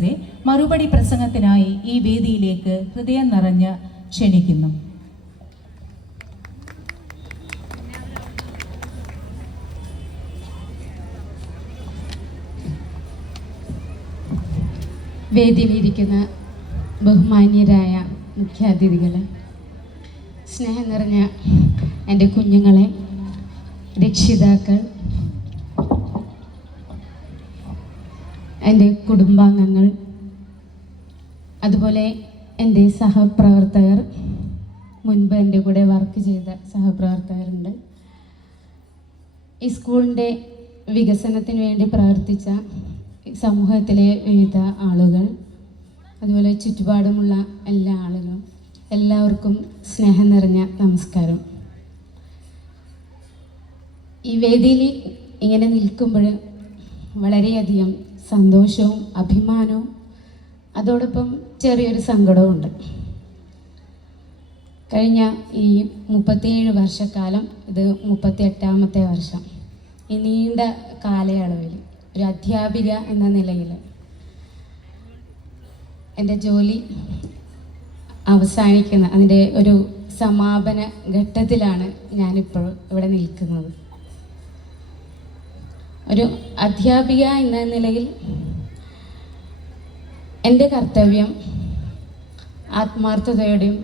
പ്രൊഫസറെ മറുപടി പ്രസംഗത്തിനായി ഈ വേദിയിലേക്ക് ഹൃദയം നിറഞ്ഞ് ക്ഷണിക്കുന്നു. വേദിയിലിരിക്കുന്ന ബഹുമാന്യരായ മുഖ്യാതിഥികൾ, സ്നേഹം നിറഞ്ഞ എൻ്റെ കുഞ്ഞുങ്ങളെ, രക്ഷിതാക്കൾ, എൻ്റെ കുടുംബാംഗങ്ങൾ, അതുപോലെ എൻ്റെ സഹപ്രവർത്തകർ, മുൻപ് എൻ്റെ കൂടെ വർക്ക് ചെയ്ത സഹപ്രവർത്തകരുണ്ട്, ഈ സ്കൂളിൻ്റെ വികസനത്തിന് വേണ്ടി പ്രവർത്തിച്ച സമൂഹത്തിലെ വിവിധ ആളുകൾ, അതുപോലെ ചുറ്റുപാടുമുള്ള എല്ലാ ആളുകളും, എല്ലാവർക്കും സ്നേഹം നിറഞ്ഞ നമസ്കാരം. ഈ വേദിയിൽ ഇങ്ങനെ നിൽക്കുമ്പോൾ വളരെയധികം സന്തോഷവും അഭിമാനവും അതോടൊപ്പം ചെറിയൊരു സങ്കടവുമുണ്ട്. കഴിഞ്ഞ ഈ 37 വർഷക്കാലം, ഇത് 38ാമത്തെ വർഷം, ഈ നീണ്ട കാലയളവിൽ ഒരു അധ്യാപിക എന്ന നിലയിൽ എൻ്റെ ജോലി അവസാനിക്കുന്ന അതിൻ്റെ ഒരു സമാപന ഘട്ടത്തിലാണ് ഞാനിപ്പോൾ ഇവിടെ നിൽക്കുന്നത്. ഒരു അധ്യാപിക എന്ന നിലയിൽ എൻ്റെ കർത്തവ്യം ആത്മാർത്ഥതയോടെയും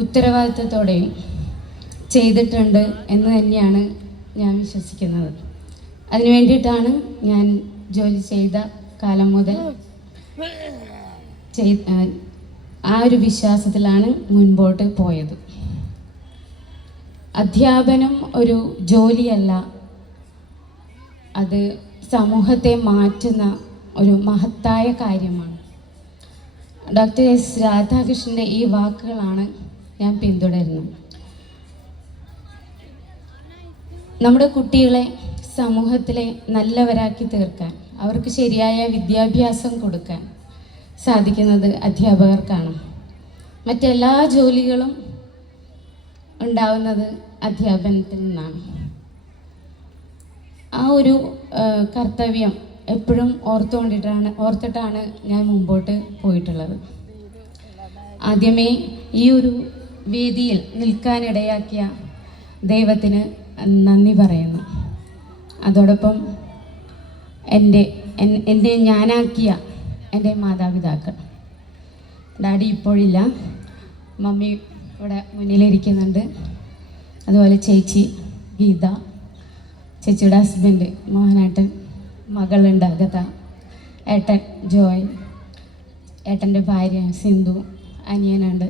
ഉത്തരവാദിത്വത്തോടെയും ചെയ്തിട്ടുണ്ട് എന്ന് തന്നെയാണ് ഞാൻ വിശ്വസിക്കുന്നത്. അതിനു വേണ്ടിയിട്ടാണ് ഞാൻ ജോലി ചെയ്ത കാലം മുതൽ ആ ഒരു വിശ്വാസത്തിലാണ് മുൻപോട്ട് പോയത്. അധ്യാപനം ഒരു ജോലിയല്ല, അത് സമൂഹത്തെ മാറ്റുന്ന ഒരു മഹത്തായ കാര്യമാണ്. ഡോക്ടർ എസ് രാധാകൃഷ്ണൻ്റെ ഈ വാക്കുകളാണ് ഞാൻ പിന്തുടരുന്നത്. നമ്മുടെ കുട്ടികളെ സമൂഹത്തിലെ നല്ലവരാക്കി തീർക്കാൻ, അവർക്ക് ശരിയായ വിദ്യാഭ്യാസം കൊടുക്കാൻ സാധിക്കുന്നത് അധ്യാപകർക്കാണ്. മറ്റെല്ലാ ജോലികളും ഉണ്ടാവുന്നത് അധ്യാപനത്തിൽ നിന്നാണ്. ആ ഒരു കർത്തവ്യം എപ്പോഴും ഓർത്തിട്ടാണ് ഞാൻ മുമ്പോട്ട് പോയിട്ടുള്ളത്. ആദ്യമേ ഈ ഒരു വേദിയിൽ നിൽക്കാനിടയാക്കിയ ദൈവത്തിന് നന്ദി പറയുന്നു. അതോടൊപ്പം എന്നെ ഞാനാക്കിയ എൻ്റെ മാതാപിതാക്കൾ, ഡാഡി ഇപ്പോഴില്ല, മമ്മി ഇവിടെ മുന്നിലിരിക്കുന്നുണ്ട്, അതുപോലെ ചേച്ചി ഗീത, ചേച്ചിയുടെ ഹസ്ബൻഡ് മോഹനേട്ടൻ, മകളുണ്ട് അഗത, ഏട്ടൻ ജോയ്, ഏട്ടൻ്റെ ഭാര്യ സിന്ധു, അനിയനുണ്ട്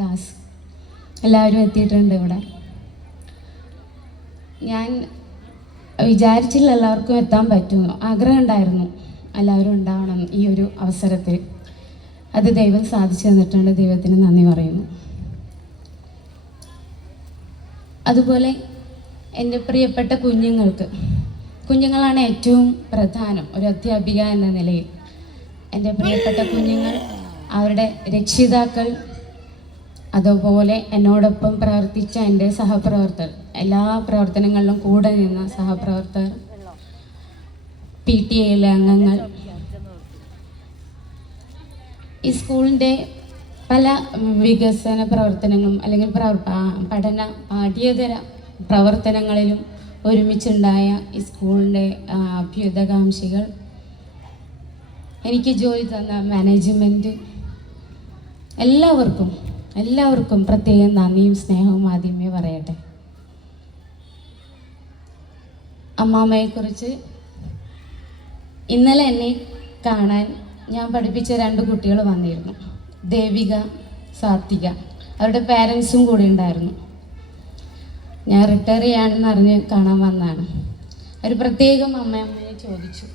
ദാസ്, എല്ലാവരും എത്തിയിട്ടുണ്ട് ഇവിടെ. ഞാൻ വിചാരിച്ചില്ല എല്ലാവർക്കും എത്താൻ പറ്റുമെന്ന്, ആഗ്രഹം ഉണ്ടായിരുന്നു എല്ലാവരും ഉണ്ടാവണം ഈ ഒരു അവസരത്തിൽ. അത് ദൈവം സാധിച്ചു തന്നിട്ടുണ്ട്, ദൈവത്തിന് നന്ദി പറയുന്നു. അതുപോലെ എൻ്റെ പ്രിയപ്പെട്ട കുഞ്ഞുങ്ങളാണ് ഏറ്റവും പ്രധാനം ഒരു അധ്യാപിക എന്ന നിലയിൽ. എൻ്റെ പ്രിയപ്പെട്ട കുഞ്ഞുങ്ങൾ, അവരുടെ രക്ഷിതാക്കൾ, അതുപോലെ എന്നോടൊപ്പം പ്രവർത്തിച്ച എൻ്റെ സഹപ്രവർത്തകർ, എല്ലാ പ്രവർത്തനങ്ങളിലും കൂടെ നിന്ന സഹപ്രവർത്തകർ, PTA അംഗങ്ങൾ, ഈ സ്കൂളിൻ്റെ പല വികസന പ്രവർത്തനങ്ങളും അല്ലെങ്കിൽ പാഠ്യേതര പ്രവർത്തനങ്ങളിലും ഒരുമിച്ചുണ്ടായ ഈ സ്കൂളിൻ്റെ അഭ്യുതകാംക്ഷികൾ, എനിക്ക് ജോലി തന്ന മാനേജ്മെൻറ്റ്, എല്ലാവർക്കും പ്രത്യേകം നന്ദിയും സ്നേഹവും ആദ്യമേ പറയട്ടെ. അമ്മാമ്മയെക്കുറിച്ച്, ഇന്നലെ എന്നെ കാണാൻ ഞാൻ പഠിപ്പിച്ച 2 കുട്ടികൾ വന്നിരുന്നു, ദേവിക, സാത്വിക. അവരുടെ പാരൻസും കൂടി ഉണ്ടായിരുന്നു. ഞാൻ റിട്ടയർ ചെയ്യാണെന്ന് അറിഞ്ഞ് കാണാൻ വന്നതാണ്. ഒരു പ്രത്യേകം അമ്മയെ ചോദിച്ചു.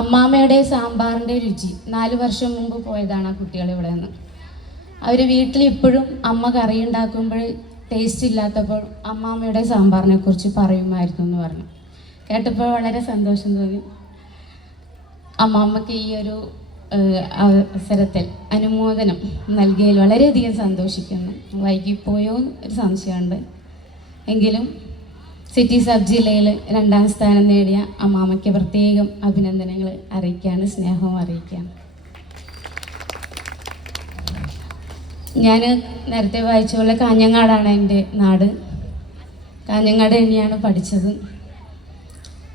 അമ്മാമ്മയുടെ സാമ്പാറിൻ്റെ രുചി 4 വർഷം മുമ്പ് പോയതാണ് ആ കുട്ടികൾ ഇവിടെ നിന്ന്. അവർ വീട്ടിൽ ഇപ്പോഴും അമ്മ കറി ഉണ്ടാക്കുമ്പോൾ ടേസ്റ്റ് ഇല്ലാത്തപ്പോൾ അമ്മാമ്മയുടെ സാമ്പാറിനെ കുറിച്ച് പറയുമായിരുന്നു എന്ന് പറഞ്ഞു. കേട്ടപ്പോൾ വളരെ സന്തോഷം തോന്നി. അമ്മാമ്മയ്ക്ക് ഈ ഒരു അവസരത്തിൽ അനുമോദനം നൽകിയതിൽ വളരെയധികം സന്തോഷിക്കുന്നു. വൈകിപ്പോയോ ഒരു സംശയമുണ്ട്, എങ്കിലും സിറ്റി സബ് ജില്ലയിൽ 2ാം സ്ഥാനം നേടിയ അമ്മാമയ്ക്ക് പ്രത്യേകം അഭിനന്ദനങ്ങൾ അറിയിക്കുകയാണ്, സ്നേഹവും അറിയിക്കുകയാണ്. ഞാൻ നേരത്തെ വായിച്ച പോലെ കാഞ്ഞങ്ങാടാണ് എൻ്റെ നാട്. കാഞ്ഞങ്ങാട് തന്നെയാണ് പഠിച്ചത്.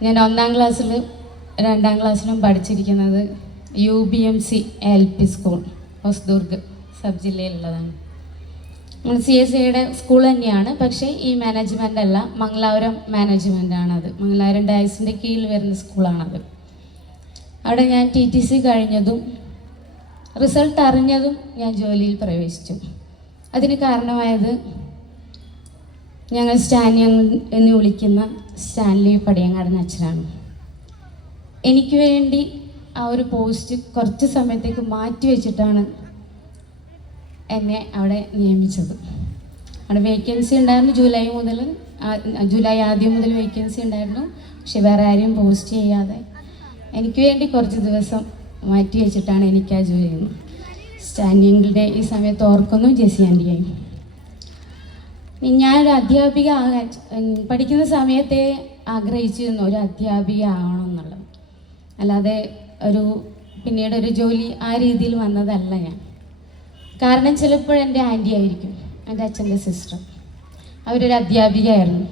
ഞാൻ 1ാം ക്ലാസ്സിൽ 2ാം ക്ലാസ്സിലും പഠിച്ചിരിക്കുന്നത് UBMC LP school Hosdurg sub ജില്ലയിലുള്ളതാണ്. CSIയുടെ സ്കൂൾ തന്നെയാണ്, പക്ഷേ ഈ മാനേജ്മെൻ്റ് അല്ല, മംഗലാപുരം മാനേജ്മെൻ്റാണത്. മംഗലാപുരം ഡയസിൻ്റെ കീഴിൽ വരുന്ന സ്കൂളാണത്. അവിടെ ഞാൻ TTC കഴിഞ്ഞതും റിസൾട്ട് അറിഞ്ഞതും ഞാൻ ജോലിയിൽ പ്രവേശിച്ചു. അതിന് കാരണമായത് ഞങ്ങൾ സ്റ്റാനി എന്ന് വിളിക്കുന്ന സ്റ്റാൻലി പടിയങ്ങാടൻ അച്ഛനാണ്. എനിക്ക് വേണ്ടി ആ ഒരു പോസ്റ്റ് കുറച്ച് സമയത്തേക്ക് മാറ്റി വെച്ചിട്ടാണ് എന്നെ അവിടെ നിയമിച്ചത്. അവിടെ വേക്കൻസി ഉണ്ടായിരുന്നു. ജൂലൈ ആദ്യം മുതൽ വേക്കൻസി ഉണ്ടായിരുന്നു. പക്ഷെ വേറെ ആരെയും പോസ്റ്റ് ചെയ്യാതെ എനിക്ക് വേണ്ടി കുറച്ച് ദിവസം മാറ്റി വെച്ചിട്ടാണ് എനിക്ക് ആ ജോലി ചെയ്യുന്നത്. സ്റ്റാൻഡിങ്ങിൻ്റെ ഈ സമയത്ത് ഓർക്കുന്നു ജെസി ആൻറ്റിയായി. ഞാനൊരു അധ്യാപിക ആകാൻ പഠിക്കുന്ന സമയത്തെ ആഗ്രഹിച്ചിരുന്നു ഒരു അധ്യാപിക ആവണമെന്നുള്ളത്. അല്ലാതെ പിന്നീട് ഒരു ജോലി ആ രീതിയിൽ വന്നതല്ല ഞാൻ. കാരണം ചിലപ്പോൾ എൻ്റെ ആൻറ്റി ആയിരിക്കും, എൻ്റെ അച്ഛൻ്റെ സിസ്റ്റർ, അവരൊരു അധ്യാപികയായിരുന്നു.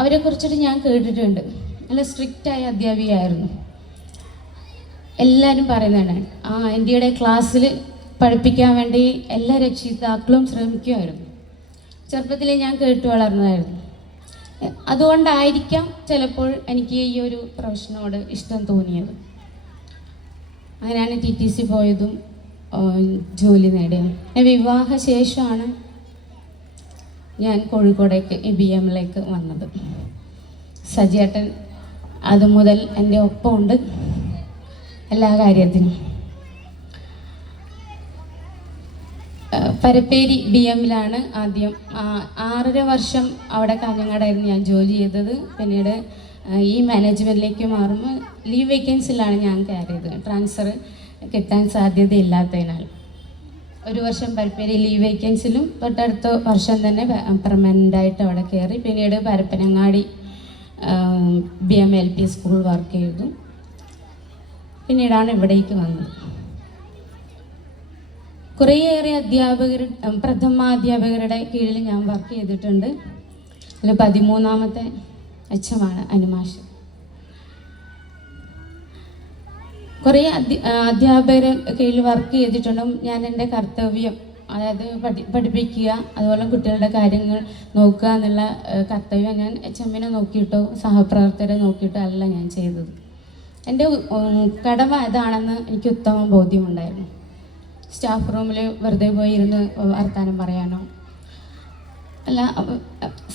അവരെക്കുറിച്ചിട്ട് ഞാൻ കേട്ടിട്ടുണ്ട്, നല്ല സ്ട്രിക്റ്റായ അധ്യാപികയായിരുന്നു. എല്ലാവരും പറയുന്നതാണ് ആൻറ്റിയുടെ ക്ലാസ്സിൽ പഠിപ്പിക്കാൻ വേണ്ടി എല്ലാ രക്ഷിതാക്കളും ശ്രമിക്കുമായിരുന്നു. ചെറുപ്പത്തിൽ ഞാൻ കേട്ടു വളർന്നതായിരുന്നു. അതുകൊണ്ടായിരിക്കാം ചിലപ്പോൾ എനിക്ക് ഈ ഒരു പ്രൊഫഷനോട് ഇഷ്ടം തോന്നിയത്. അങ്ങനെയാണ് TTC പോയതും ജോലി നേടിയത്. വിവാഹശേഷമാണ് ഞാൻ കോഴിക്കോടേക്ക് BMലേക്ക് വന്നത്. സജിയേട്ടൻ അതുമുതൽ എൻ്റെ ഒപ്പമുണ്ട് എല്ലാ കാര്യത്തിനും. പരപ്പേരി BMലാണ് ആദ്യം 6.5 വർഷം അവിടെ കാഞ്ഞങ്ങാടായിരുന്നു ഞാൻ ജോലി ചെയ്തത്. പിന്നീട് ഈ മാനേജ്മെൻറ്റിലേക്ക് മാറുമ്പോൾ ലീവ് വേക്കൻസിലാണ് ഞാൻ കയറിയത്. ട്രാൻസ്ഫർ കിട്ടാൻ സാധ്യതയില്ലാത്തതിനാൽ 1 വർഷം പരപ്പേരി ലീവ് വേക്കൻസിലും തൊട്ടടുത്ത വർഷം തന്നെ പെർമനൻ്റായിട്ട് അവിടെ കയറി. പിന്നീട് Parappanangadi BM LP school work ചെയ്തു. പിന്നീടാണ് ഇവിടേക്ക് വന്നത്. കുറേയേറെ പ്രഥമാധ്യാപകരുടെ കീഴിൽ ഞാൻ വർക്ക് ചെയ്തിട്ടുണ്ട്. അതിൽ 13ാമത്തെ അച്ഛമാണ് അനുമാഷ്. കുറേ അധ്യാപകരെ കീഴിൽ വർക്ക് ചെയ്തിട്ടുണ്ടും ഞാൻ എൻ്റെ കർത്തവ്യം, അതായത് പഠിപ്പിക്കുക, അതുപോലെ കുട്ടികളുടെ കാര്യങ്ങൾ നോക്കുക എന്നുള്ള കർത്തവ്യം ഞാൻ HMനെ നോക്കിയിട്ടോ സഹപ്രവർത്തകരെ നോക്കിയിട്ടോ അല്ല ഞാൻ ചെയ്തത്. എൻ്റെ കടമ അതാണെന്ന് എനിക്ക് ഉത്തമ ബോധ്യമുണ്ടായിരുന്നു. സ്റ്റാഫ് റൂമിൽ വെറുതെ പോയി ഇരുന്ന് വർത്താനം പറയാനോ അല്ല,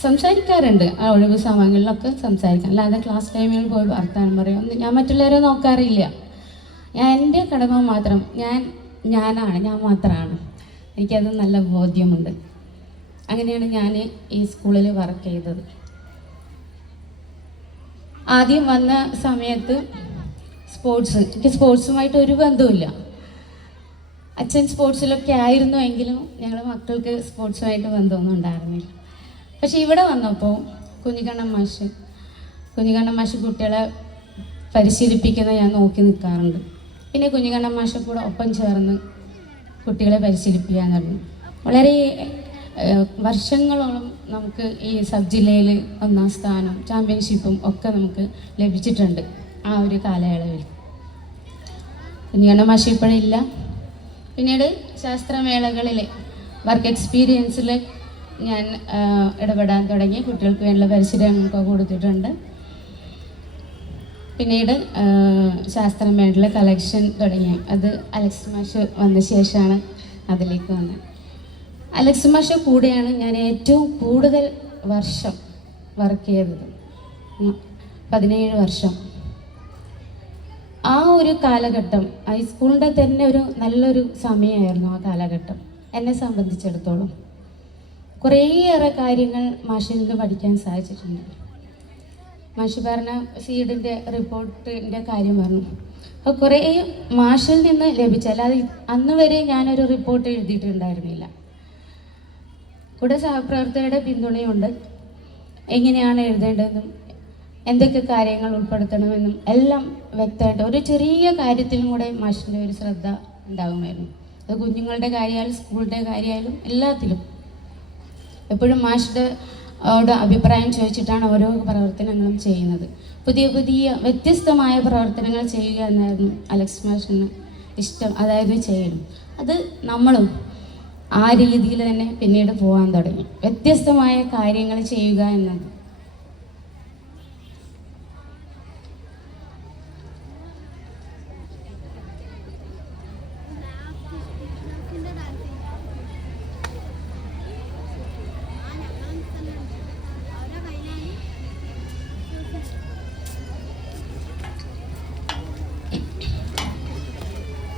സംസാരിക്കാറുണ്ട് ആ ഒഴിവ് സമയങ്ങളിലൊക്കെ സംസാരിക്കാം, അല്ലാതെ ക്ലാസ് ടൈമിൽ പോയി വർത്താനം പറയുമോ ഞാൻ മറ്റുള്ളവരെ നോക്കാറില്ല. ഞാൻ എൻ്റെ കടമ മാത്രം, ഞാൻ മാത്രമാണ്. എനിക്കത് നല്ല ബോധ്യമുണ്ട്. അങ്ങനെയാണ് ഞാൻ ഈ സ്കൂളിൽ വർക്ക് ചെയ്തത്. ആദ്യം വന്ന സമയത്ത് എനിക്ക് സ്പോർട്സുമായിട്ട് ഒരു ബന്ധവുമില്ല. അച്ഛൻ സ്പോർട്സിലൊക്കെ ആയിരുന്നു എങ്കിലും ഞങ്ങളുടെ മക്കൾക്ക് സ്പോർട്സുമായിട്ട് ബന്ധമൊന്നും ഉണ്ടായിരുന്നില്ല. പക്ഷേ ഇവിടെ വന്നപ്പോൾ കുഞ്ഞിക്കണ്ണൻ മാഷ് കുട്ടികളെ പരിശീലിപ്പിക്കുന്ന ഞാൻ നോക്കി നിൽക്കാറുണ്ട്. പിന്നെ കുഞ്ഞിക്കണ്ണൻ മാഷെ കൂടെ ഒപ്പം ചേർന്ന് കുട്ടികളെ പരിശീലിപ്പിക്കാൻ തുടങ്ങി. വളരെ വർഷങ്ങളോളം നമുക്ക് ഈ സബ് ജില്ലയിൽ 1ാം സ്ഥാനം, ചാമ്പ്യൻഷിപ്പും ഒക്കെ നമുക്ക് ലഭിച്ചിട്ടുണ്ട് ആ ഒരു കാലയളവിൽ. കുഞ്ഞിക്കണ്ണൻ മാഷ് ഇപ്പോഴില്ല. പിന്നീട് ശാസ്ത്രമേളകളിൽ വർക്ക് എക്സ്പീരിയൻസിൽ ഞാൻ ഇടപെടാൻ തുടങ്ങി. കുട്ടികൾക്ക് വേണ്ടിയുള്ള പരിശീലനങ്ങളൊക്കെ കൊടുത്തിട്ടുണ്ട്. പിന്നീട് ശാസ്ത്രമേളയിലെ കളക്ഷൻ തുടങ്ങി. അത് അലക്സ് മാഷ് വന്ന ശേഷമാണ് അതിലേക്ക് വന്നത്. അലക്സ് മാഷ് കൂടെയാണ് ഞാൻ ഏറ്റവും കൂടുതൽ വർഷം വർക്ക് ചെയ്തത്, 17 വർഷം. ആ ഒരു കാലഘട്ടം ഹൈസ്കൂളിൻ്റെ തന്നെ ഒരു നല്ലൊരു സമയമായിരുന്നു ആ കാലഘട്ടം എന്നെ സംബന്ധിച്ചിടത്തോളം. കുറേയേറെ കാര്യങ്ങൾ മാഷിൽ നിന്ന് പഠിക്കാൻ സാധിച്ചിട്ടുണ്ട്. മാഷ് പറഞ്ഞ സീഡിൻ്റെ റിപ്പോർട്ടിൻ്റെ കാര്യം പറഞ്ഞു. അപ്പോൾ കുറേ മാഷിൽ നിന്ന് ലഭിച്ച, അല്ലാതെ അന്ന് വരെ ഞാനൊരു റിപ്പോർട്ട് എഴുതിയിട്ടുണ്ടായിരുന്നില്ല. കൂടെ സഹപ്രവർത്തകരുടെ പിന്തുണയുണ്ട്. എങ്ങനെയാണ് എഴുതേണ്ടതെന്നും എന്തൊക്കെ കാര്യങ്ങൾ ഉൾപ്പെടുത്തണമെന്നും എല്ലാം വ്യക്തമായിട്ട് ഒരു ചെറിയ കാര്യത്തിലും കൂടെ മാഷിൻ്റെ ഒരു ശ്രദ്ധ ഉണ്ടാകുമായിരുന്നു. അത് കുഞ്ഞുങ്ങളുടെ കാര്യമായാലും സ്കൂളിൻ്റെ കാര്യമായാലും എല്ലാത്തിലും എപ്പോഴും മാഷിൻ്റെ അഭിപ്രായം ചോദിച്ചിട്ടാണ് ഓരോ പ്രവർത്തനങ്ങളും ചെയ്യുന്നത്. പുതിയ പുതിയ വ്യത്യസ്തമായ പ്രവർത്തനങ്ങൾ ചെയ്യുക എന്നായിരുന്നു അലക്സ് മാഷിന് ഇഷ്ടം, അതായത് ചെയ്യണം. അത് നമ്മളും ആ രീതിയിൽ തന്നെ പിന്നീട് പോകാൻ തുടങ്ങി, വ്യത്യസ്തമായ കാര്യങ്ങൾ ചെയ്യുക എന്നത്.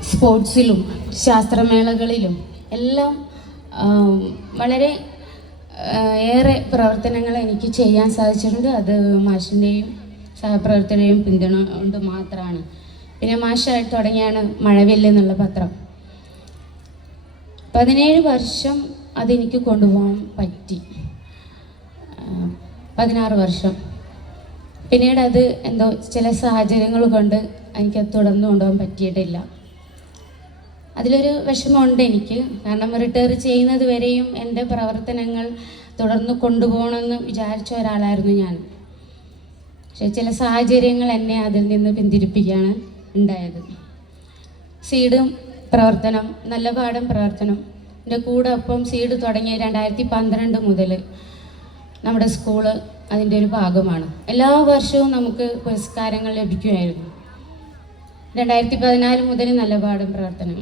സ്പോർട്സിലും ശാസ്ത്രമേളകളിലും എല്ലാം വളരെ ഏറെ പ്രവർത്തനങ്ങൾ എനിക്ക് ചെയ്യാൻ സാധിച്ചിട്ടുണ്ട്. അത് മാഷിൻ്റെയും സഹപ്രവർത്തകരെയും പിന്തുണ കൊണ്ട് മാത്രമാണ്. പിന്നെ മാഷായിട്ട് തുടങ്ങിയാണ് മഴവില്ല് എന്നുള്ള പത്രം. 17 വർഷം അതെനിക്ക് കൊണ്ടുപോകാൻ പറ്റി, 16 വർഷം. പിന്നീട് അത് എന്തോ ചില സാഹചര്യങ്ങൾ കൊണ്ട് എനിക്കത് തുടർന്ന് കൊണ്ടുപോകാൻ പറ്റിയിട്ടില്ല. അതിലൊരു വിഷമമുണ്ട് എനിക്ക്, കാരണം റിട്ടയർ ചെയ്യുന്നത് വരെയും എൻ്റെ പ്രവർത്തനങ്ങൾ തുടർന്ന് കൊണ്ടുപോകണമെന്ന് വിചാരിച്ച ഒരാളായിരുന്നു ഞാൻ. പക്ഷേ ചില സാഹചര്യങ്ങൾ എന്നെ അതിൽ നിന്ന് പിന്തിരിപ്പിക്കുകയാണ് ഉണ്ടായത്. സീഡും പ്രവർത്തനം, നല്ല പാഠം പ്രവർത്തനം എൻ്റെ കൂടെ ഒപ്പം സീഡ് തുടങ്ങിയ 2012 മുതൽ നമ്മുടെ സ്കൂള് അതിൻ്റെ ഒരു ഭാഗമാണ്. എല്ലാ വർഷവും നമുക്ക് പുരസ്കാരങ്ങൾ ലഭിക്കുമായിരുന്നു. 2014 മുതൽ നല്ല പാഠം പ്രവർത്തനം.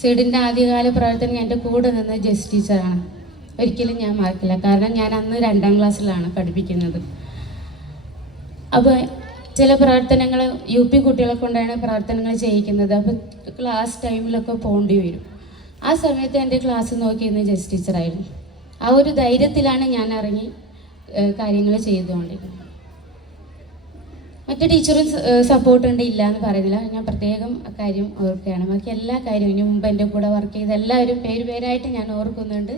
സീഡിൻ്റെ ആദ്യകാല പ്രവർത്തനം എൻ്റെ കൂടെ നിന്ന് ജസ്റ്റ് ടീച്ചറാണ്. ഒരിക്കലും ഞാൻ മറക്കില്ല, കാരണം ഞാൻ അന്ന് 2ാം ക്ലാസ്സിലാണ് പഠിപ്പിക്കുന്നത്. അപ്പോൾ ചില പ്രവർത്തനങ്ങൾ UP കുട്ടികളെ കൊണ്ടാണ് പ്രവർത്തനങ്ങൾ ചെയ്യിക്കുന്നത്. അപ്പോൾ ക്ലാസ് ടൈമിലൊക്കെ പോകേണ്ടി വരും. ആ സമയത്ത് എൻ്റെ ക്ലാസ് നോക്കിയിരുന്ന ജസ്റ്റ് ടീച്ചറായിരുന്നു. ആ ഒരു ധൈര്യത്തിലാണ് ഞാൻ ഇറങ്ങി കാര്യങ്ങൾ ചെയ്തുകൊണ്ടിരിക്കുന്നത്. മറ്റു ടീച്ചറും സപ്പോർട്ടുണ്ട്, ഇല്ല എന്ന് പറയുന്നില്ല. ഞാൻ പ്രത്യേകം കാര്യം ഓർക്കുകയാണ്. ബാക്കി എല്ലാ കാര്യവും ഇനി മുമ്പ് എൻ്റെ കൂടെ വർക്ക് ചെയ്ത എല്ലാവരും പേരായിട്ട് ഞാൻ ഓർക്കുന്നുണ്ട്,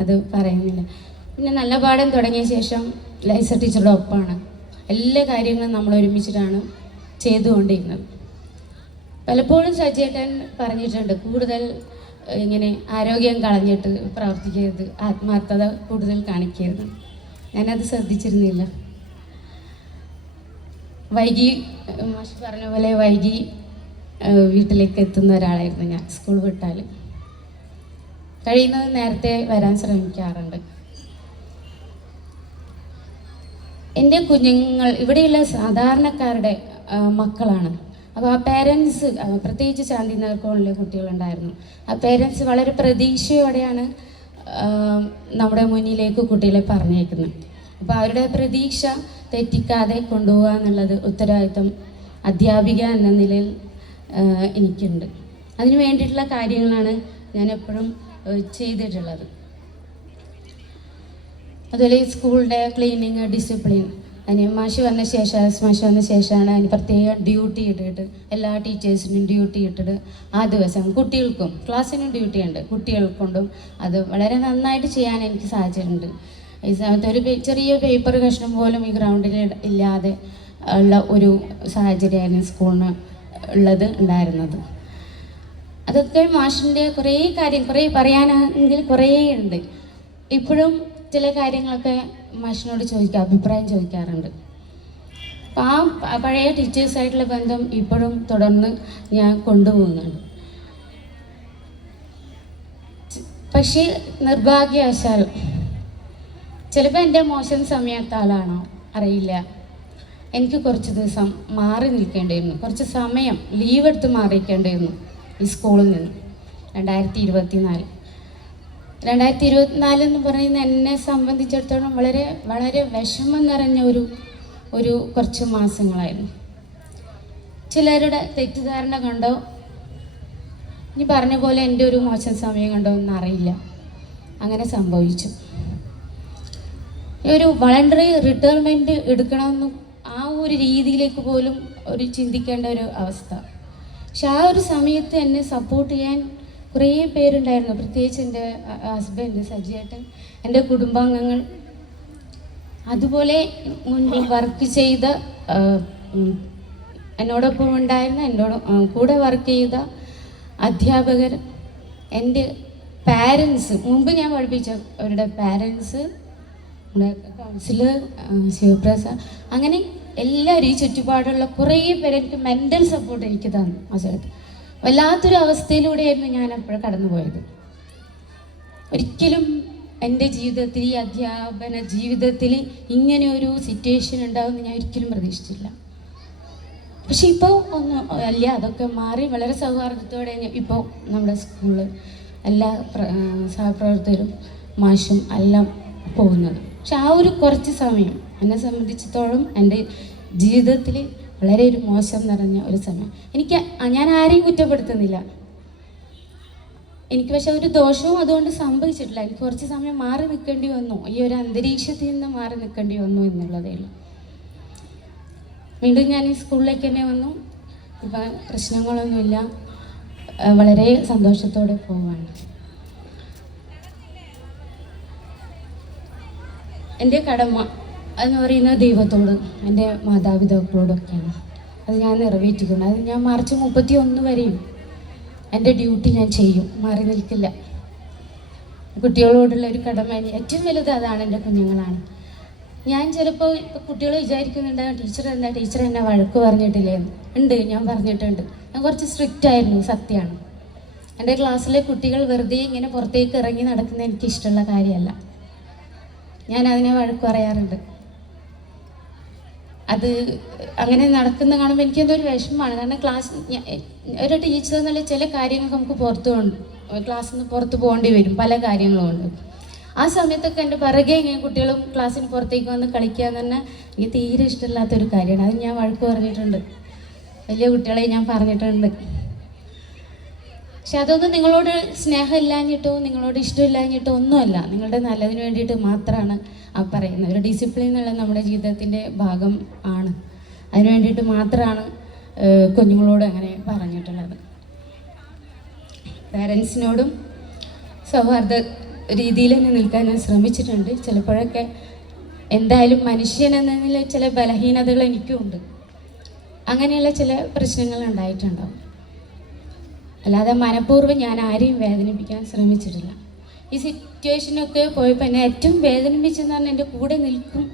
അത് പറയുന്നില്ല. പിന്നെ നല്ല പാഠം തുടങ്ങിയ ശേഷം ലൈസ ടീച്ചറുടെ ഒപ്പമാണ് എല്ലാ കാര്യങ്ങളും നമ്മൾ ഒരുമിച്ചിട്ടാണ് ചെയ്തുകൊണ്ടിരുന്നത്. പലപ്പോഴും സജ്ജേട്ടൻ പറഞ്ഞിട്ടുണ്ട്, കൂടുതൽ ഇങ്ങനെ ആരോഗ്യം കളഞ്ഞിട്ട് പ്രവർത്തിക്കരുത്, ആത്മാർത്ഥത കൂടുതൽ കാണിക്കരുത്. ഞാനത് ശ്രദ്ധിച്ചിരുന്നില്ല. വൈകി മാഷ് പറഞ്ഞ പോലെ വൈകി വീട്ടിലേക്ക് എത്തുന്ന ഒരാളായിരുന്നു ഞാൻ. സ്കൂൾ വിട്ടാൽ കഴിയുന്നത് നേരത്തെ വരാൻ ശ്രമിക്കാറുണ്ട്. എൻ്റെ കുഞ്ഞുങ്ങൾ ഇവിടെയുള്ള സാധാരണക്കാരുടെ മക്കളാണ്. അപ്പോൾ ആ പേരൻസ്, പ്രത്യേകിച്ച് ശാന്തിനഗർ കോളനിയിലെ കുട്ടികളുണ്ടായിരുന്നു. ആ പേരൻസ് വളരെ പ്രതീക്ഷയോടെയാണ് നമ്മുടെ മുന്നിലേക്ക് കുട്ടികളെ പറഞ്ഞേക്കുന്നത്. അപ്പോൾ അവരുടെ പ്രതീക്ഷ തെറ്റിക്കാതെ കൊണ്ടുപോകുക എന്നുള്ളത് ഉത്തരവാദിത്വം അധ്യാപിക എന്ന നിലയിൽ എനിക്കുണ്ട്. അതിനു വേണ്ടിയിട്ടുള്ള കാര്യങ്ങളാണ് ഞാൻ എപ്പോഴും ചെയ്തിട്ടുള്ളത്. അതുപോലെ സ്കൂളിൻ്റെ ക്ലീനിങ്, ഡിസിപ്ലിൻ, അതിന് മാഷ് വന്ന ശേഷമാണ് അതിന് പ്രത്യേക ഡ്യൂട്ടി ഇട്ടിട്ട് എല്ലാ ടീച്ചേഴ്സിനും ഡ്യൂട്ടി ഇട്ടിട്ട് ആ ദിവസം കുട്ടികൾക്കും ക്ലാസ്സിനും ഡ്യൂട്ടി ഉണ്ട്, കുട്ടികൾക്കൊണ്ടും അത് വളരെ നന്നായിട്ട് ചെയ്യാൻ എനിക്ക് സാധിച്ചിട്ടുണ്ട്. ഈ സമയത്ത് ഒരു ചെറിയ പേപ്പർ കഷ്ണം പോലും ഈ ഗ്രൗണ്ടിൽ ഇല്ലാതെ ഉള്ള ഒരു സാഹചര്യമായിരുന്നു സ്കൂളിന് ഉണ്ടായിരുന്നത്. അതൊക്കെ മാഷിൻ്റെ കുറേ പറയാനെങ്കിൽ കുറേ ഉണ്ട്. ഇപ്പോഴും ചില കാര്യങ്ങളൊക്കെ മാഷിനോട് അഭിപ്രായം ചോദിക്കാറുണ്ട്. അപ്പം ആ പഴയ ടീച്ചേഴ്സായിട്ടുള്ള ബന്ധം ഇപ്പോഴും തുടർന്ന് ഞാൻ കൊണ്ടുപോകുന്നുണ്ട്. പക്ഷേ നിർഭാഗ്യവശാൽ ചിലപ്പോൾ എൻ്റെ മോശം സമയത്താലാണോ അറിയില്ല, എനിക്ക് കുറച്ച് ദിവസം മാറി നിൽക്കേണ്ടിയിരുന്നു, കുറച്ച് സമയം ലീവ് എടുത്ത് മാറിയിരിക്കേണ്ടിയിരുന്നു ഈ സ്കൂളിൽ നിന്ന്. 2024 എന്ന് പറയുന്നത് എന്നെ സംബന്ധിച്ചിടത്തോളം വളരെ വളരെ വിഷമം നിറഞ്ഞ ഒരു കുറച്ച് മാസങ്ങളായിരുന്നു. ചിലരുടെ തെറ്റിദ്ധാരണ കണ്ടോ, ഇനി പറഞ്ഞ പോലെ എൻ്റെ ഒരു മോശം സമയം കണ്ടോ എന്നറിയില്ല, അങ്ങനെ സംഭവിച്ചു. ഒരു വളണ്ടറി റിട്ടയർമെൻറ്റ് എടുക്കണമെന്നും ആ ഒരു രീതിയിലേക്ക് പോലും ചിന്തിക്കേണ്ട ഒരു അവസ്ഥ. പക്ഷെ ആ ഒരു സമയത്ത് എന്നെ സപ്പോർട്ട് ചെയ്യാൻ കുറേ പേരുണ്ടായിരുന്നു. പ്രത്യേകിച്ച് എൻ്റെ ഹസ്ബൻഡ് സജിയേട്ടൻ, എൻ്റെ കുടുംബാംഗങ്ങൾ, അതുപോലെ മുൻപ് വർക്ക് ചെയ്ത എന്നോടൊപ്പം ഉണ്ടായിരുന്ന കൂടെ വർക്ക് ചെയ്ത അധ്യാപകർ, എൻ്റെ പാരൻസ്, മുമ്പ് ഞാൻ പഠിപ്പിച്ച അവരുടെ പാരൻസ്, കൗൺസിലർ ശിവപ്രസാദ്, അങ്ങനെ എല്ലാവരും ഈ ചുറ്റുപാടുള്ള കുറേ പേര് എനിക്ക് മെൻ്റൽ സപ്പോർട്ട് എനിക്ക് തന്നു. ആ സ്ഥലത്ത് വല്ലാത്തൊരു അവസ്ഥയിലൂടെയായിരുന്നു ഞാൻ അപ്പോഴും കടന്നുപോയത്. ഒരിക്കലും എൻ്റെ ജീവിതത്തിൽ, ഈ അധ്യാപന ജീവിതത്തിൽ ഇങ്ങനെ ഒരു സിറ്റുവേഷൻ ഉണ്ടാവുമെന്ന് ഞാൻ ഒരിക്കലും പ്രതീക്ഷിച്ചില്ല. പക്ഷെ ഇപ്പോൾ ഒന്നും അല്ല, അതൊക്കെ മാറി വളരെ സൗഹാർദ്ദത്തോടെ ഇപ്പോൾ നമ്മുടെ സ്കൂളിൽ എല്ലാ സഹപ്രവർത്തകരും മാഷും എല്ലാം പോകുന്നത്. പക്ഷെ ആ ഒരു കുറച്ച് സമയം എന്നെ സംബന്ധിച്ചിടത്തോളം എൻ്റെ ജീവിതത്തിൽ വളരെ ഒരു മോശം നിറഞ്ഞ ഒരു സമയം. ഞാൻ ആരെയും കുറ്റപ്പെടുത്തുന്നില്ല, എനിക്ക് പക്ഷെ ഒരു ദോഷവും അതുകൊണ്ട് സംഭവിച്ചിട്ടില്ല. എനിക്ക് കുറച്ച് സമയം മാറി നിൽക്കേണ്ടി വന്നു, ഈ ഒരു അന്തരീക്ഷത്തിൽ നിന്ന് മാറി നിൽക്കേണ്ടി വന്നു എന്നുള്ളതേ ഉള്ളൂ. വീണ്ടും ഞാൻ ഈ സ്കൂളിലേക്ക് തന്നെ വന്നു. ഇപ്പം പ്രശ്നങ്ങളൊന്നുമില്ല, വളരെ സന്തോഷത്തോടെ പോവാണ്. എൻ്റെ കടമ എന്ന് പറയുന്നത് ദൈവത്തോടും എൻ്റെ മാതാപിതാക്കളോടൊക്കെയാണ്. അത് ഞാൻ നിറവേറ്റിക്കൊണ്ട്, അത് ഞാൻ മാർച്ച് 31 വരെയും എൻ്റെ ഡ്യൂട്ടി ഞാൻ ചെയ്യും, മാറി നിൽക്കില്ല. കുട്ടികളോടുള്ള ഒരു കടമ ഏറ്റവും വലുത് അതാണ്, എൻ്റെ കുഞ്ഞുങ്ങളാണ്. ഞാൻ ചിലപ്പോൾ കുട്ടികൾ വിചാരിക്കുന്നുണ്ടാകും, ടീച്ചർ എന്നെ വഴക്ക് പറഞ്ഞിട്ടില്ലേന്ന്. ഉണ്ട്, ഞാൻ പറഞ്ഞിട്ടുണ്ട്. ഞാൻ കുറച്ച് സ്ട്രിക്റ്റ് ആയിരുന്നു, സത്യമാണ്. എൻ്റെ ക്ലാസ്സിലെ കുട്ടികൾ വെറുതെ ഇങ്ങനെ പുറത്തേക്ക് ഇറങ്ങി നടക്കുന്നത് എനിക്ക് ഇഷ്ടമുള്ള കാര്യമല്ല. ഞാൻ അതിനെ വഴക്ക് പറയാറുണ്ട്. അത് അങ്ങനെ നടക്കുന്ന കാണുമ്പോൾ എനിക്കെന്തോ ഒരു വിഷമമാണ്. കാരണം ഒരു ടീച്ചർ എന്നുള്ള ചില കാര്യങ്ങൾക്ക് നമുക്ക് ക്ലാസ്സിൽ നിന്ന് പുറത്ത് പോകേണ്ടി വരും, പല കാര്യങ്ങളുമുണ്ട്. ആ സമയത്തൊക്കെ എൻ്റെ പിറകെ ഇങ്ങനെ കുട്ടികളും ക്ലാസ്സിന് പുറത്തേക്ക് വന്ന് കളിക്കുക എന്ന് പറഞ്ഞാൽ എനിക്ക് തീരെ ഇഷ്ടമില്ലാത്തൊരു കാര്യമാണ്. അത് ഞാൻ വഴക്ക് പറഞ്ഞിട്ടുണ്ട്, വലിയ കുട്ടികളെ ഞാൻ പറഞ്ഞിട്ടുണ്ട്. പക്ഷെ അതൊന്നും നിങ്ങളോട് സ്നേഹമില്ലാഞ്ഞിട്ടോ നിങ്ങളോട് ഇഷ്ടമില്ലാഞ്ഞിട്ടോ ഒന്നുമല്ല, നിങ്ങളുടെ നല്ലതിന് വേണ്ടിയിട്ട് മാത്രമാണ് ആ പറയുന്നത്. ഒരു ഡിസിപ്ലിൻ എന്നുള്ള നമ്മുടെ ജീവിതത്തിൻ്റെ ഭാഗം ആണ്, അതിന് വേണ്ടിയിട്ട് മാത്രമാണ് കുഞ്ഞുങ്ങളോട് അങ്ങനെ പറഞ്ഞിട്ടുള്ളത്. പാരൻസിനോടും സൗഹാർദ്ദ രീതിയിൽ തന്നെ നിൽക്കാൻ ഞാൻ ശ്രമിച്ചിട്ടുണ്ട്. ചിലപ്പോഴൊക്കെ എന്തായാലും മനുഷ്യൻ എന്നതിൽ ചില ബലഹീനതകൾ എനിക്കുമുണ്ട്, അങ്ങനെയുള്ള ചില പ്രശ്നങ്ങൾ ഉണ്ടായിട്ടുണ്ടാവും. അല്ലാതെ മനഃപൂർവ്വം ഞാൻ ആരെയും വേദനിപ്പിക്കാൻ ശ്രമിച്ചിട്ടില്ല. ഈ സിറ്റുവേഷനൊക്കെ പോയപ്പോൾ എന്നെ ഏറ്റവും വേദനിപ്പിച്ചെന്ന് പറഞ്ഞാൽ എൻ്റെ കൂടെ നിൽക്കും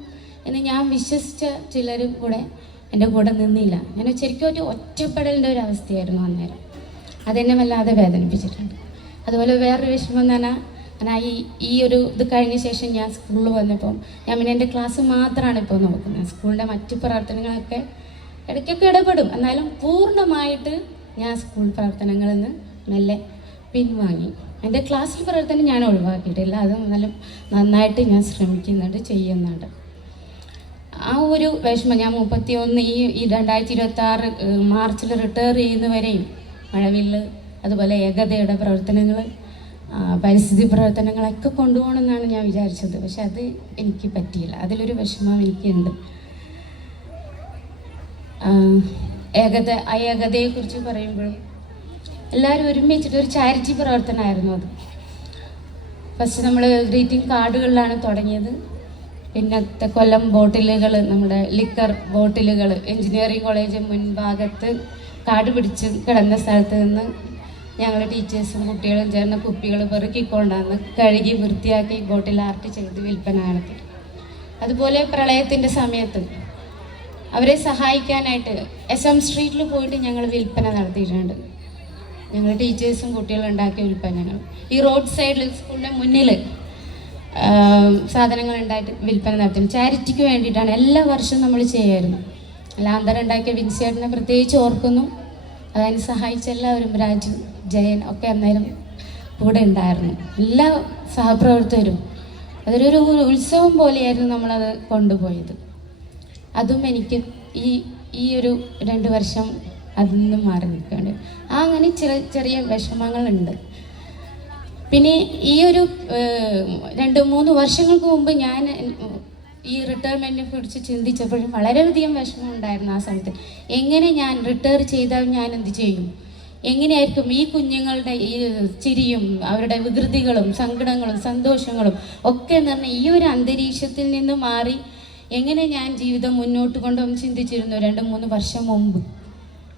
എന്ന് ഞാൻ വിശ്വസിച്ച ചിലരും കൂടെ എൻ്റെ കൂടെ നിന്നില്ല. ഞാൻ ശരിക്കും ഒരു ഒറ്റപ്പെടലിൻ്റെ ഒരു അവസ്ഥയായിരുന്നു അന്നേരം. അതെന്നെ വല്ലാതെ വേദനിപ്പിച്ചിട്ടുണ്ട്. അതുപോലെ വേറൊരു വിഷമം എന്ന് പറഞ്ഞാൽ ഈ ഒരു ഇത് കഴിഞ്ഞ ശേഷം ഞാൻ സ്കൂളിൽ വന്നപ്പോൾ ഞാൻ പിന്നെ എൻ്റെ ക്ലാസ് മാത്രമാണ് ഇപ്പോൾ നോക്കുന്നത്. സ്കൂളിൻ്റെ മറ്റ് പ്രവർത്തനങ്ങളൊക്കെ ഇടയ്ക്കൊക്കെ ഇടപെടും, എന്നാലും പൂർണ്ണമായിട്ട് ഞാൻ സ്കൂൾ പ്രവർത്തനങ്ങളിൽ നിന്ന് മെല്ലെ പിൻവാങ്ങി. എൻ്റെ ക്ലാസ്സിൽ പ്രവർത്തനം ഞാൻ ഒഴിവാക്കിയിട്ടില്ല, അത് നന്നായിട്ട് ഞാൻ ശ്രമിക്കുന്നുണ്ട്, ചെയ്യുന്നുണ്ട്. ആ ഒരു വിഷമം ഞാൻ 31 ഈ 2026 മാർച്ചിൽ റിട്ടയർ ചെയ്യുന്നവരെയും മഴവില്ല്, അതുപോലെ ഏകതയുടെ പ്രവർത്തനങ്ങൾ, പരിസ്ഥിതി പ്രവർത്തനങ്ങളൊക്കെ കൊണ്ടുപോകണമെന്നാണ് ഞാൻ വിചാരിച്ചത്. പക്ഷെ അത് എനിക്ക് പറ്റിയില്ല, അതിലൊരു വിഷമം എനിക്കുണ്ട്. ഏകതയെക്കുറിച്ച് പറയുമ്പോഴും എല്ലാവരും ഒരുമിച്ചിട്ട് ഒരു ചാരിറ്റി പ്രവർത്തനമായിരുന്നു അത്. ഫസ്റ്റ് നമ്മൾ ഗ്രീറ്റിംഗ് കാർഡുകളിലാണ് തുടങ്ങിയത്. പിന്നത്തെ കൊല്ലം ബോട്ടിലുകൾ, നമ്മുടെ ലിക്കർ ബോട്ടിലുകൾ എഞ്ചിനീയറിംഗ് കോളേജ് മുൻഭാഗത്ത് കാട് പിടിച്ച് കിടന്ന സ്ഥലത്ത് നിന്ന് ഞങ്ങൾ ടീച്ചേഴ്സും കുട്ടികളും ചേർന്ന് കുപ്പികൾ പെറുക്കിക്കൊണ്ടാന്ന് കഴുകി വൃത്തിയാക്കി ബോട്ടിൽ ആർട്ട് ചെയ്ത് വിൽപ്പന നടത്തി. അതുപോലെ പ്രളയത്തിൻ്റെ സമയത്ത് അവരെ സഹായിക്കാനായിട്ട് SM സ്ട്രീറ്റിൽ പോയിട്ട് ഞങ്ങൾ വിൽപ്പന നടത്തിയിട്ടുണ്ട്. ഞങ്ങൾ ടീച്ചേഴ്സും കുട്ടികളും ഉണ്ടാക്കിയ വിൽപ്പനകൾ ഈ റോഡ് സൈഡിൽ സ്കൂളിൻ്റെ മുന്നിൽ സാധനങ്ങൾ ഉണ്ടായിട്ട് വിൽപ്പന നടത്തുന്നു. ചാരിറ്റിക്ക് വേണ്ടിയിട്ടാണ്, എല്ലാ വർഷവും നമ്മൾ ചെയ്യായിരുന്നു. ലാന്തർ ഉണ്ടാക്കിയ വിൻസേട്ടനെ പ്രത്യേകിച്ച് ഓർക്കുന്നു. അതിന് സഹായിച്ച എല്ലാവരും, രാജു, ജയൻ ഒക്കെ അന്നേരം കൂടെ ഉണ്ടായിരുന്നു. എല്ലാ സഹപ്രവർത്തകരും അതൊരു ഉത്സവം പോലെയായിരുന്നു നമ്മളത് കൊണ്ടുപോയത്. അതും എനിക്ക് ഈ ഒരു 2 വർഷം അതിൽ നിന്നും മാറി നിൽക്കേണ്ടി. അങ്ങനെ ചെറിയ വിഷമങ്ങളുണ്ട്. പിന്നെ ഈ ഒരു 2-3 വർഷങ്ങൾക്ക് മുമ്പ് ഞാൻ ഈ റിട്ടയർമെൻറ്റിനെ കുറിച്ച് ചിന്തിച്ചപ്പോഴും വളരെയധികം വിഷമം ഉണ്ടായിരുന്നു. ആ സമയത്ത് എങ്ങനെ ഞാൻ റിട്ടയർ ചെയ്താൽ ഞാൻ എന്ത് ചെയ്യും, എങ്ങനെയായിരിക്കും ഈ കുഞ്ഞുങ്ങളുടെ ഈ ചിരിയും അവരുടെ വികൃതികളും സങ്കടങ്ങളും സന്തോഷങ്ങളും ഒക്കെ എന്ന് പറഞ്ഞാൽ ഈ ഒരു അന്തരീക്ഷത്തിൽ നിന്ന് മാറി എങ്ങനെ ഞാൻ ജീവിതം മുന്നോട്ട് കൊണ്ടുപോകാൻ ചിന്തിച്ചിരുന്നു 2-3 വർഷം മുമ്പ്.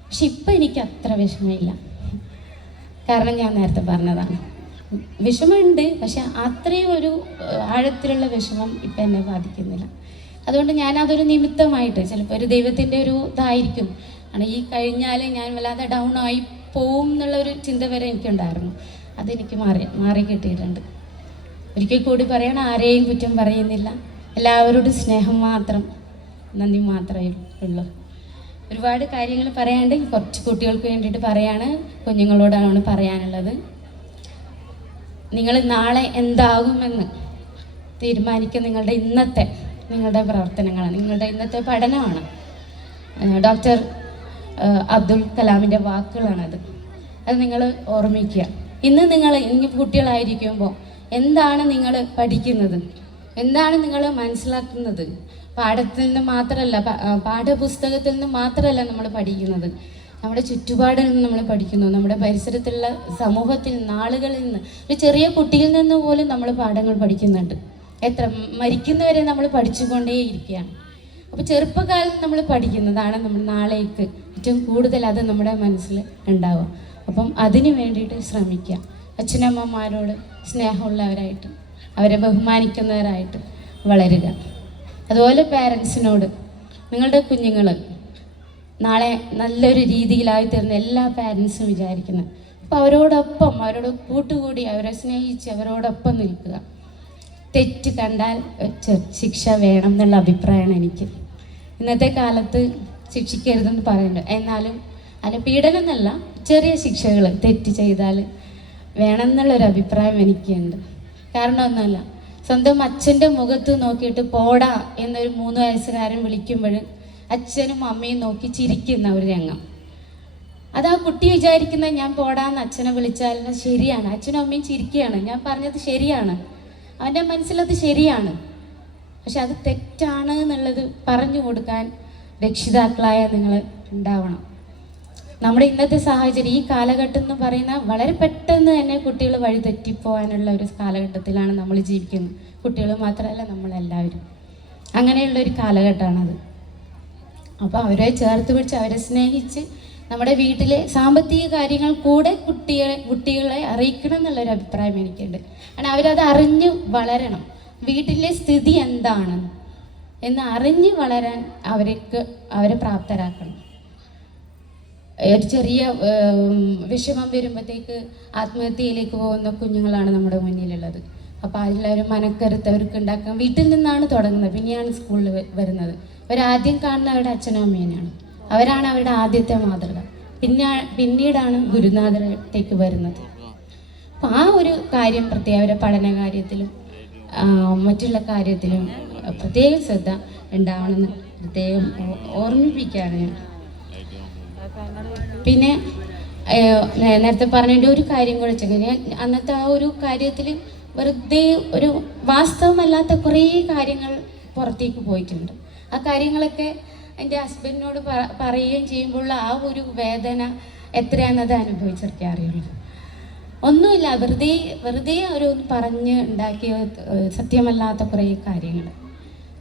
പക്ഷെ ഇപ്പം എനിക്ക് അത്ര വിഷമമില്ല. കാരണം ഞാൻ നേരത്തെ പറഞ്ഞതാണ്, വിഷമമുണ്ട്, പക്ഷെ അത്രയും ഒരു ആഴത്തിലുള്ള വിഷമം ഇപ്പം എന്നെ ബാധിക്കുന്നില്ല. അതുകൊണ്ട് ഞാനതൊരു നിമിത്തമായിട്ട്, ചിലപ്പോൾ ഒരു ദൈവത്തിൻ്റെ ഒരു ഇതായിരിക്കും, കാരണം ഈ കഴിഞ്ഞാൽ ഞാൻ വല്ലാതെ ഡൗൺ ആയി പോവും എന്നുള്ളൊരു ചിന്ത വരെ എനിക്കുണ്ടായിരുന്നു. അതെനിക്ക് മാറി കിട്ടിയിട്ടുണ്ട്. ഒരിക്കൽ കൂടി പറയണം, ആരെയും കുറ്റം പറയുന്നില്ല, എല്ലാവരോടും സ്നേഹം മാത്രം, നന്ദി മാത്രമേ ഉള്ളൂ. ഒരുപാട് കാര്യങ്ങൾ പറയാണ്ട് കുറച്ച് കുട്ടികൾക്ക് വേണ്ടിയിട്ട് പറയാണ്, കുഞ്ഞുങ്ങളോടാണ് പറയാനുള്ളത്. നിങ്ങൾ നാളെ എന്താകുമെന്ന് തീരുമാനിക്കുക നിങ്ങളുടെ പ്രവർത്തനങ്ങളാണ്, നിങ്ങളുടെ ഇന്നത്തെ പഠനമാണ്. ഡോക്ടർ അബ്ദുൽ കലാമിൻ്റെ വാക്കുകളാണത്. അത് നിങ്ങൾ ഓർമ്മിക്കുക. ഇന്ന് കുട്ടികളായിരിക്കുമ്പോൾ എന്താണ് നിങ്ങൾ പഠിക്കുന്നത്, എന്താണ് നിങ്ങൾ മനസ്സിലാക്കുന്നത്? പാഠത്തിൽ നിന്ന് മാത്രമല്ല, പാഠപുസ്തകത്തിൽ നിന്ന് മാത്രമല്ല നമ്മൾ പഠിക്കുന്നത്, നമ്മുടെ ചുറ്റുപാടിൽ നിന്ന് നമ്മൾ പഠിക്കുന്നു, നമ്മുടെ പരിസരത്തുള്ള സമൂഹത്തിൽ നിന്ന്, ആളുകളിൽ നിന്ന്, ഒരു ചെറിയ കുട്ടിയിൽ നിന്ന് പോലും നമ്മൾ പാഠങ്ങൾ പഠിക്കുന്നുണ്ട്. മരിക്കുന്നവരെ നമ്മൾ പഠിച്ചുകൊണ്ടേയിരിക്കുകയാണ്. അപ്പോൾ ചെറുപ്പകാലത്ത് നമ്മൾ പഠിക്കുന്നതാണ് നമ്മൾ നാളേക്ക് ഏറ്റവും കൂടുതൽ അത് നമ്മുടെ മനസ്സിൽ ഉണ്ടാവുക. അപ്പം അതിന് വേണ്ടിയിട്ട് ശ്രമിക്കുക. അച്ഛനമ്മമാരോട് സ്നേഹമുള്ളവരായിട്ട്, അവരെ ബഹുമാനിക്കുന്നവരായിട്ട് വളരുക. അതുപോലെ പാരൻസിനോട്, നിങ്ങളുടെ കുഞ്ഞുങ്ങൾ നാളെ നല്ലൊരു രീതിയിലായി തീർന്ന എല്ലാ പാരൻസും വിചാരിക്കുന്നത്. അപ്പോൾ അവരോട് കൂട്ടുകൂടി, അവരെ സ്നേഹിച്ച് അവരോടൊപ്പം നിൽക്കുക. തെറ്റ് കണ്ടാൽ ശിക്ഷ വേണം എന്നുള്ള അഭിപ്രായമാണ് എനിക്ക്. ഇന്നത്തെ കാലത്ത് ശിക്ഷിക്കരുതെന്ന് പറയുന്നുണ്ട്, എന്നാലും പീഡനം എന്നല്ല, ചെറിയ ശിക്ഷകൾ തെറ്റ് ചെയ്താൽ വേണം എന്നുള്ളൊരു അഭിപ്രായം എനിക്കുണ്ട്. കാരണം ഒന്നുമല്ല, സ്വന്തം അച്ഛൻ്റെ മുഖത്ത് നോക്കിയിട്ട് പോടാ എന്നൊരു 3 വയസ്സുകാരൻ വിളിക്കുമ്പോൾ അച്ഛനും അമ്മയും നോക്കി ചിരിക്കുന്ന ഒരു രംഗം, അത് ആ കുട്ടി വിചാരിക്കുന്നത് ഞാൻ പോടാന്ന് അച്ഛനെ വിളിച്ചാൽ ശരിയാണ്, അച്ഛനും അമ്മയും ചിരിക്കുകയാണ്, ഞാൻ പറഞ്ഞത് ശരിയാണ്, അവൻ്റെ മനസ്സിലത് ശരിയാണ്. പക്ഷെ അത് തെറ്റാണ് എന്നുള്ളത് പറഞ്ഞു കൊടുക്കാൻ രക്ഷിതാക്കളായ നിങ്ങൾ ഉണ്ടാവണം. നമ്മുടെ ഇന്നത്തെ സാഹചര്യം, ഈ കാലഘട്ടം എന്ന് പറയുന്ന വളരെ പെട്ടെന്ന് തന്നെ കുട്ടികൾ വഴി തെറ്റിപ്പോകാനുള്ള ഒരു കാലഘട്ടത്തിലാണ് നമ്മൾ ജീവിക്കുന്നത്. കുട്ടികൾ മാത്രമല്ല, നമ്മളെല്ലാവരും അങ്ങനെയുള്ളൊരു കാലഘട്ടമാണത്. അപ്പോൾ അവരെ ചേർത്ത് പിടിച്ച്, അവരെ സ്നേഹിച്ച്, നമ്മുടെ വീട്ടിലെ സാമ്പത്തിക കാര്യങ്ങൾ കൂടെ കുട്ടികളെ അറിയിക്കണം എന്നുള്ളൊരു അഭിപ്രായം എനിക്കുണ്ട്. കാരണം അവരത് അറിഞ്ഞ് വളരണം. വീട്ടിലെ സ്ഥിതി എന്താണ് എന്ന് അറിഞ്ഞ് വളരാൻ അവരെ പ്രാപ്തരാക്കണം. ഒരു ചെറിയ വിഷമം വരുമ്പോഴത്തേക്ക് ആത്മഹത്യയിലേക്ക് പോകുന്ന കുഞ്ഞുങ്ങളാണ് നമ്മുടെ മുന്നിലുള്ളത്. അപ്പോൾ അതിലൊരു മനക്കരുത്ത് അവർക്ക് ഉണ്ടാക്കാൻ വീട്ടിൽ നിന്നാണ് തുടങ്ങുന്നത്, പിന്നെയാണ് സ്കൂളിൽ വരുന്നത്. അവരാദ്യം കാണുന്ന അവരുടെ അച്ഛനും അമ്മേനെയാണ്, അവരാണ് അവരുടെ ആദ്യത്തെ മാതൃക. പിന്നീടാണ് ഗുരുനാഥരത്തേക്ക് വരുന്നത്. അപ്പം ആ ഒരു കാര്യം പ്രത്യേകം അവരുടെ പഠന കാര്യത്തിലും മറ്റുള്ള കാര്യത്തിലും പ്രത്യേക ശ്രദ്ധ ഉണ്ടാവണമെന്ന് പ്രത്യേകം ഓർമ്മിപ്പിക്കുകയാണ് ഞാൻ. പിന്നെ നേരത്തെ പറഞ്ഞതിൻ്റെ ഒരു കാര്യം കൂടെ വെച്ചാൽ, ഞാൻ അന്നത്തെ ആ ഒരു കാര്യത്തിൽ വെറുതെ ഒരു വാസ്തവമല്ലാത്ത കുറേ കാര്യങ്ങൾ പുറത്തേക്ക് പോയിട്ടുണ്ട്. ആ കാര്യങ്ങളൊക്കെ എൻ്റെ ഹസ്ബൻഡിനോട് പറയുകയും ചെയ്യുമ്പോൾ ആ ഒരു വേദന എത്രയാണെന്നത് അനുഭവിച്ചൊക്കെ അറിയുള്ളൂ. ഒന്നുമില്ല, വെറുതെ ഒരു പറഞ്ഞ് ഉണ്ടാക്കിയ സത്യമല്ലാത്ത കുറേ കാര്യങ്ങൾ.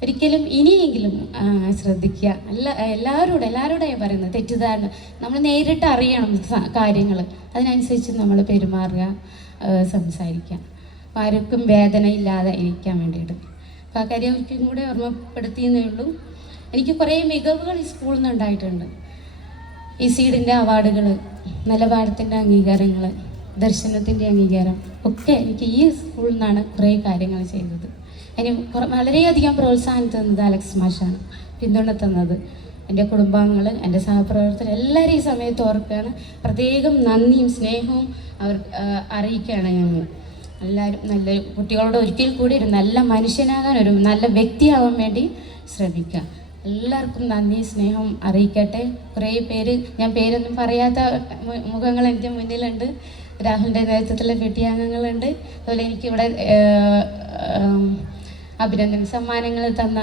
ഒരിക്കലും ഇനിയെങ്കിലും ശ്രദ്ധിക്കുക. എല്ലാവരോടും പറയുന്നത് തെറ്റിദ്ധാരണ, നമ്മൾ നേരിട്ട് അറിയണം കാര്യങ്ങൾ, അതിനനുസരിച്ച് നമ്മൾ പെരുമാറുക, സംസാരിക്കുക, ആർക്കും വേദന ഇല്ലാതെ ഇരിക്കാൻ വേണ്ടിയിട്ട്. അപ്പോൾ ആ കാര്യം ഒരിക്കലും കൂടെ ഓർമ്മപ്പെടുത്തിയെന്നേ ഉള്ളൂ. എനിക്ക് കുറേ മികവുകൾ ഈ സ്കൂളിൽ നിന്ന് ഉണ്ടായിട്ടുണ്ട്. ഈ സീഡിൻ്റെ അവാർഡുകൾ, നിലവാരത്തിൻ്റെ അംഗീകാരങ്ങൾ, ദർശനത്തിൻ്റെ അംഗീകാരം ഒക്കെ എനിക്ക് ഈ സ്കൂളിൽ നിന്നാണ് കുറേ കാര്യങ്ങൾ ചെയ്തത്. അതിന് വളരെയധികം പ്രോത്സാഹനം തന്നത് അലക്സ് മാഷാണ്, പിന്തുണ തന്നത്. എൻ്റെ കുടുംബാംഗങ്ങൾ, എൻ്റെ സഹപ്രവർത്തകർ എല്ലാവരും ഈ സമയത്ത് ഓർക്കുകയാണ്. പ്രത്യേകം നന്ദിയും സ്നേഹവും അറിയിക്കുകയാണ് ഞങ്ങൾ എല്ലാവരും. നല്ല കുട്ടികളോട് ഒരിക്കൽ കൂടി ഒരു നല്ല മനുഷ്യനാകാൻ, ഒരു നല്ല വ്യക്തിയാവാൻ വേണ്ടി ശ്രമിക്കുക. എല്ലാവർക്കും നന്ദി സ്നേഹം അറിയിക്കട്ടെ. കുറേ പേര്, ഞാൻ പേരൊന്നും പറയാത്ത മുഖങ്ങൾ എൻ്റെ മുന്നിലുണ്ട്. രാഹുലിൻ്റെ നേതൃത്വത്തിലുള്ള പെട്ടി അംഗങ്ങളുണ്ട്. അതുപോലെ എനിക്കിവിടെ അഭിനന്ദന സമ്മാനങ്ങൾ തന്ന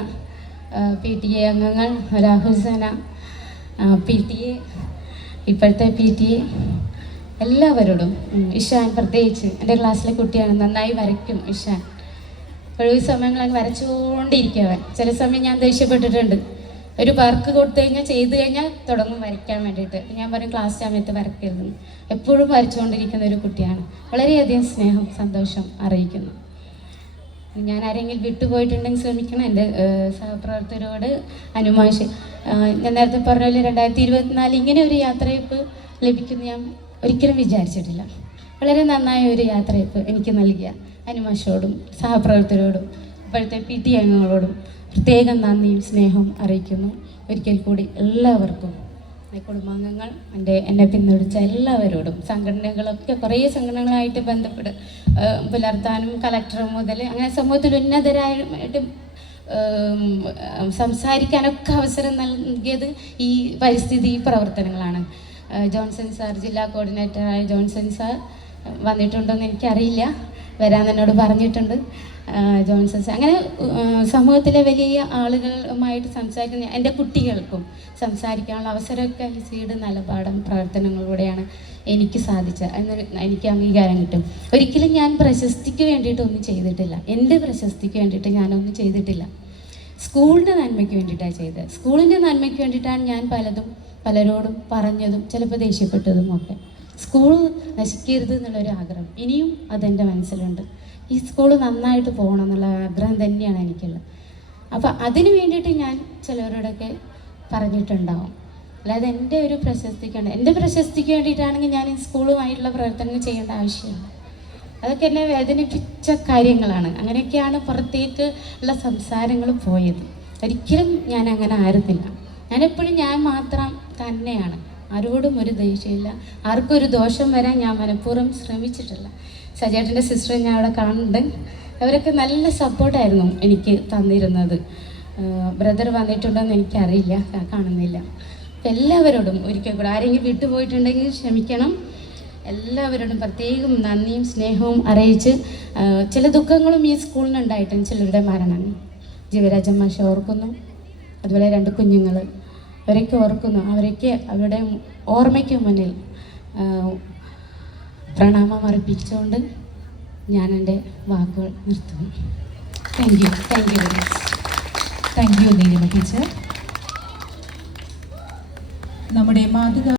PTA അംഗങ്ങൾ, രാഹുൽ സേന, PTA, ഇപ്പോഴത്തെ PTA, എല്ലാവരോടും, ഇഷാൻ പ്രത്യേകിച്ച് എൻ്റെ ക്ലാസ്സിലെ കുട്ടിയാണ്, നന്നായി വരയ്ക്കും ഇഷാൻ. ഒഴിവ് സമയങ്ങളൊക്കെ വരച്ചുകൊണ്ടിരിക്കുക. ചില സമയം ഞാൻ ദേഷ്യപ്പെട്ടിട്ടുണ്ട്. ഒരു വർക്ക് കൊടുത്തു കഴിഞ്ഞാൽ ചെയ്ത് കഴിഞ്ഞാൽ തുടങ്ങും വരയ്ക്കാൻ വേണ്ടിയിട്ട്. ഞാൻ പറയും ക്ലാസ് സമയത്ത് വരയ്ക്കരുതെന്ന്. എപ്പോഴും വരച്ചുകൊണ്ടിരിക്കുന്ന ഒരു കുട്ടിയാണ്. വളരെയധികം സ്നേഹം, സന്തോഷം അറിയിക്കുന്നു. ഞാൻ ആരെങ്കിലും വിട്ടുപോയിട്ടുണ്ടെങ്കിൽ ശ്രമിക്കണം. എൻ്റെ സഹപ്രവർത്തകരോട് അനുമാഷ്, ഞാൻ നേരത്തെ പറഞ്ഞ പോലെ 2024 ഇങ്ങനെ ഒരു യാത്രയപ്പ് ലഭിക്കുമെന്ന് ഞാൻ ഒരിക്കലും വിചാരിച്ചിട്ടില്ല. വളരെ നന്നായ ഒരു യാത്രയപ്പ് എനിക്ക് നൽകിയ അനുമാഷോടും സഹപ്രവർത്തകരോടും ഇപ്പോഴത്തെ PT അംഗങ്ങളോടും പ്രത്യേകം നന്ദിയും സ്നേഹവും അറിയിക്കുന്നു. ഒരിക്കൽ കൂടി എല്ലാവർക്കും, കുടുംബാംഗങ്ങൾ, എന്നെ പിന്തുണച്ച എല്ലാവരോടും, സംഘടനകളൊക്കെ കുറേ സംഘടനകളായിട്ട് പുലർത്താനും കളക്ടർ മുതൽ അങ്ങനെ സമൂഹത്തിൽ ഉന്നതരായിട്ട് സംസാരിക്കാനൊക്കെ അവസരം നൽകിയത് ഈ പരിസ്ഥിതി പ്രവർത്തനങ്ങളാണ്. ജോൺസൺ സാർ, ജില്ലാ കോർഡിനേറ്ററായ ജോൺസൺ സാർ വന്നിട്ടുണ്ടോയെന്ന് എനിക്കറിയില്ല, വരാൻ എന്നോട് പറഞ്ഞിട്ടുണ്ട്. ജോൺസൺ സാർ അങ്ങനെ സമൂഹത്തിലെ വലിയ ആളുകളുമായിട്ട് സംസാരിക്കുന്ന എൻ്റെ കുട്ടികൾക്കും സംസാരിക്കാനുള്ള അവസരമൊക്കെ സീഡ് നിലപാടും പ്രവർത്തനങ്ങളിലൂടെയാണ് എനിക്ക് സാധിച്ചത്. എനിക്ക് അംഗീകാരം കിട്ടും. ഒരിക്കലും ഞാൻ പ്രശസ്തിക്ക് വേണ്ടിയിട്ടൊന്നും ചെയ്തിട്ടില്ല. എൻ്റെ പ്രശസ്തിക്ക് വേണ്ടിയിട്ട് ഞാനൊന്നും ചെയ്തിട്ടില്ല. സ്കൂളിൻ്റെ നന്മയ്ക്ക് വേണ്ടിയിട്ടാണ് ചെയ്തത്. സ്കൂളിൻ്റെ നന്മയ്ക്ക് വേണ്ടിയിട്ടാണ് ഞാൻ പലരോടും പറഞ്ഞതും ചിലപ്പോൾ ദേഷ്യപ്പെട്ടതും ഒക്കെ. സ്കൂൾ നശിക്കരുത് എന്നുള്ളൊരു ആഗ്രഹം ഇനിയും അതെൻ്റെ മനസ്സിലുണ്ട്. ഈ സ്കൂൾ നന്നായിട്ട് പോകണം എന്നുള്ള ആഗ്രഹം തന്നെയാണ് എനിക്കുള്ളത്. അപ്പോൾ അതിന് വേണ്ടിയിട്ട് ഞാൻ ചിലവരോടൊക്കെ പറഞ്ഞിട്ടുണ്ടാവും. അല്ലാതെ എൻ്റെ ഒരു പ്രശസ്തിക്കാണ്, എൻ്റെ പ്രശസ്തിക്ക് വേണ്ടിയിട്ടാണെങ്കിൽ ഞാൻ ഈ സ്കൂളുമായിട്ടുള്ള പ്രവർത്തനങ്ങൾ ചെയ്യേണ്ട ആവശ്യമില്ല. അതൊക്കെ എന്നെ വേദനിപ്പിച്ച കാര്യങ്ങളാണ്. അങ്ങനെയൊക്കെയാണ് പുറത്തേക്ക് ഉള്ള സംസാരങ്ങൾ പോയത്. ഒരിക്കലും ഞാൻ അങ്ങനെ ആയിരുന്നില്ല. ഞാനെപ്പോഴും ഞാൻ മാത്രം തന്നെയാണ്. ആരോടും ഒരു ദേഷ്യമില്ല. ആർക്കും ഒരു ദോഷം വരാൻ ഞാൻ മനഃപൂർവ്വം ശ്രമിച്ചിട്ടില്ല. സജേട്ടൻ്റെ സിസ്റ്റർ ഞാൻ അവിടെ കാണുന്നുണ്ട്. അവരൊക്കെ നല്ല സപ്പോർട്ടായിരുന്നു എനിക്ക് തന്നിരുന്നത്. ബ്രദർ വന്നിട്ടുണ്ടോയെന്ന് എനിക്കറിയില്ല, കാണുന്നില്ല. അപ്പം എല്ലാവരോടും ഒരിക്കൽ കൂടെ, ആരെങ്കിലും വിട്ടുപോയിട്ടുണ്ടെങ്കിൽ ക്ഷമിക്കണം. എല്ലാവരോടും പ്രത്യേകം നന്ദിയും സ്നേഹവും അറിയിച്ച്, ചില ദുഃഖങ്ങളും ഈ സ്കൂളിനുണ്ടായിട്ടുണ്ട്. ചിലരുടെ മരണം, ജീവരാജൻ മാഷ ഓർക്കുന്നു, അതുപോലെ 2 കുഞ്ഞുങ്ങൾ, അവരൊക്കെ ഓർക്കുന്നു. അവരൊക്കെ അവരുടെ ഓർമ്മയ്ക്ക് മുന്നിൽ പ്രണാമം അർപ്പിച്ചുകൊണ്ട് ഞാൻ എൻ്റെ വാക്കുകൾ നിർത്തുന്നു. Thank you very much. Thank you Neelima teacher. നമ്മുടെ മാതൃക